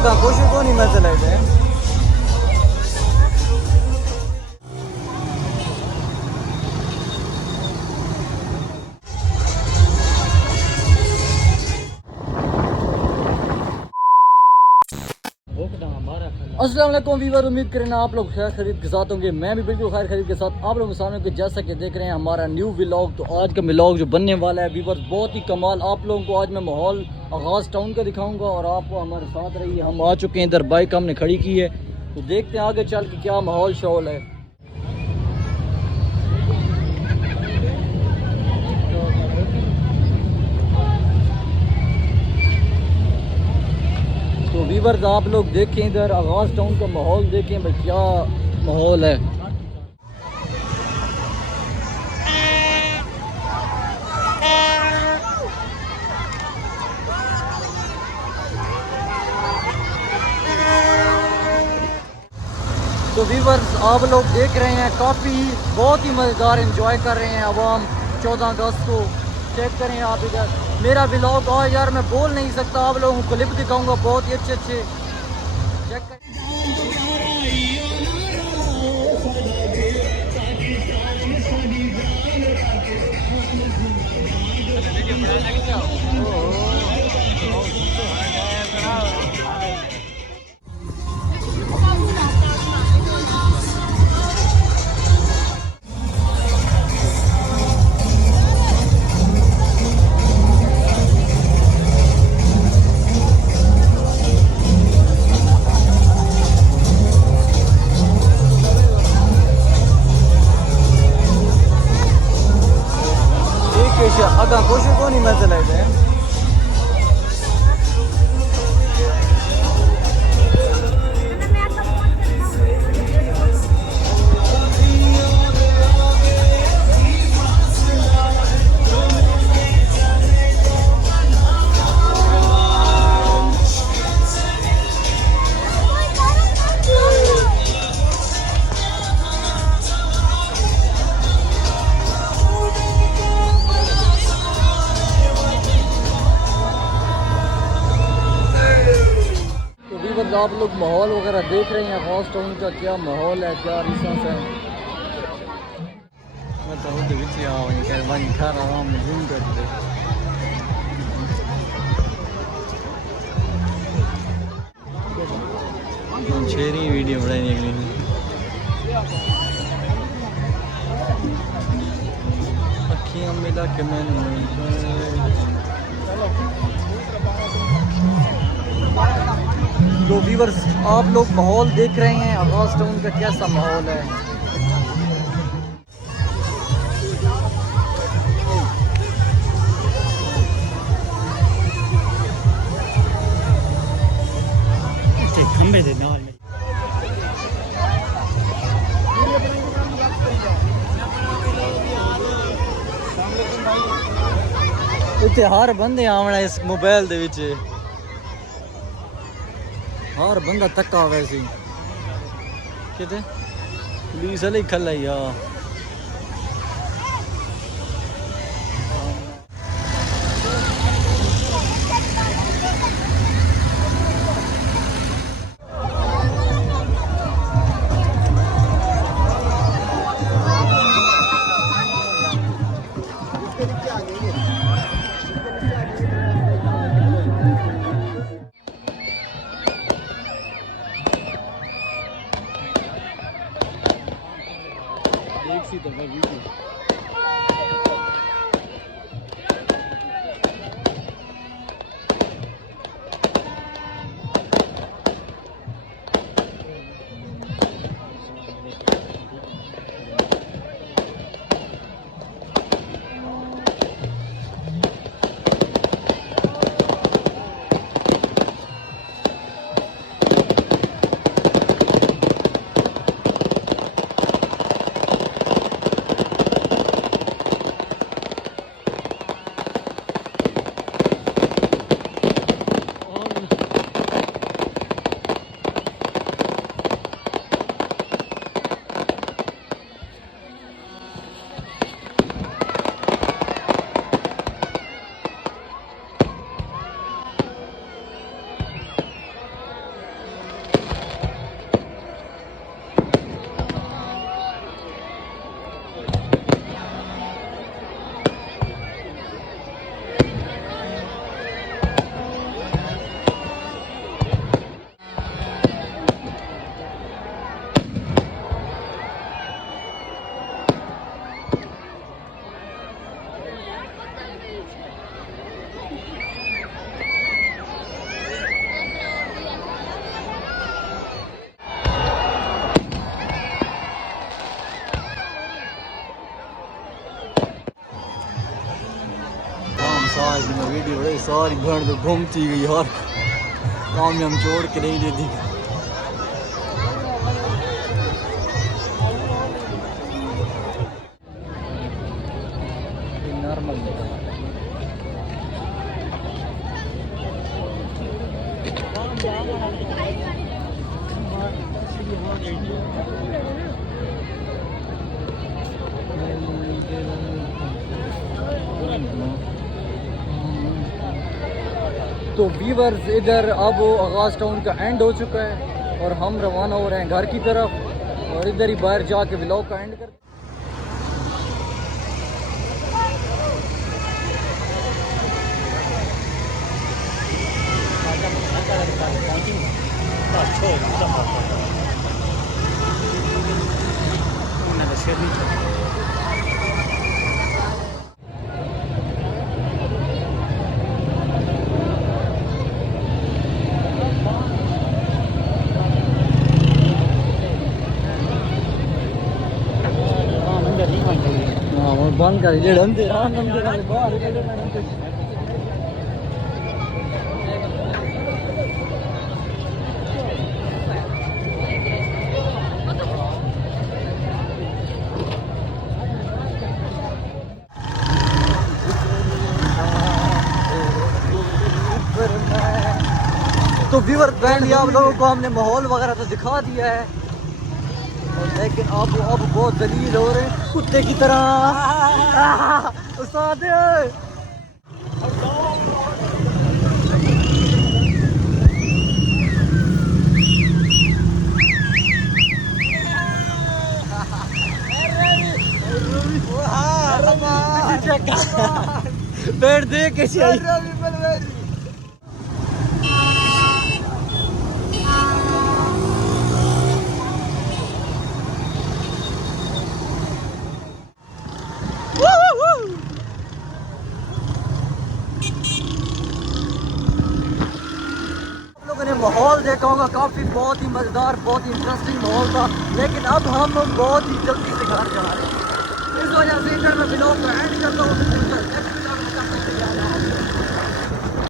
आगा कोशिश को नहीं मजे लगते हैं। अस्सलाम वालेकुम वीवर, उम्मीद करें आप लोग खैर खरीद के साथ होंगे। मैं भी बिल्कुल खैर खरीद के साथ आप लोगों के सामने को जैसा कि देख रहे हैं हमारा न्यू व्लॉग। तो आज का व्लॉग जो बनने वाला है वीवर बहुत ही कमाल। आप लोगों को आज मैं माहौल आगाज़ टाउन का दिखाऊंगा और आपको हमारे साथ रहिए। हम आ चुके हैं, इधर बाइक हमने खड़ी की है, तो देखते हैं आगे चल के क्या माहौल शोल है। तो वीवर्स आप लोग देखें, इधर आगाज़ टाउन का माहौल देखें भाई, क्या माहौल है। तो वीवर्स आप लोग देख रहे हैं काफ़ी बहुत ही मज़ेदार एंजॉय कर रहे हैं अवाम 14 अगस्त को। चेक करें आप इधर मेरा व्लॉग। और यार मैं बोल नहीं सकता, आप लोगों को क्लिप दिखाऊंगा बहुत ही अच्छे अच्छे। चेक करें। आगा कोशिश को नहीं मजे लगते हैं। आप लोग माहौल वगैरह देख रहे हैं खास टाउन का, क्या माहौल है, क्या रिसोर्स है। मैं तो खुद पीछे आऊँ क्या बन खा रहा हूँ घूम करते। शेरी वीडियो बनाने के लिए अखियाँ मिला के मैंने। तो व्यूअर्स आप लोग माहौल देख रहे हैं आगाज़ टाउन का, कैसा माहौल है। खंबे थे नाल में इतने हर बंदे आना इस मोबाइल दे विच, हर बंदा थका वैसे ही किते पुलिस वाले खला ही। एक सी दफा वीडियो सारी में वीडियो बड़े सारी घर तो घूमती गई यार, काम में हम छोड़ के नहीं देती। नॉर्मल तो वीवर्स इधर अब आगाज़ टाउन का एंड हो चुका है और हम रवाना हो रहे हैं घर की तरफ और इधर ही बाहर जाके व्लॉग का एंड कर। बंद कर तो व्यूअर बैंड आप लोगों को हमने माहौल वगैरह तो दिखा दिया है, लेकिन अब बहुत दलील हो रहे हैं कुत्ते की तरह। उस्ताद बैठ दे कैसे माहौल देखा होगा, काफ़ी बहुत ही मज़ेदार बहुत ही इंटरेस्टिंग माहौल था, लेकिन अब हम बहुत ही जल्दी से घर जा रहे हैं। इस वजह से इधर मैं व्लॉग को एंड करता हूँ।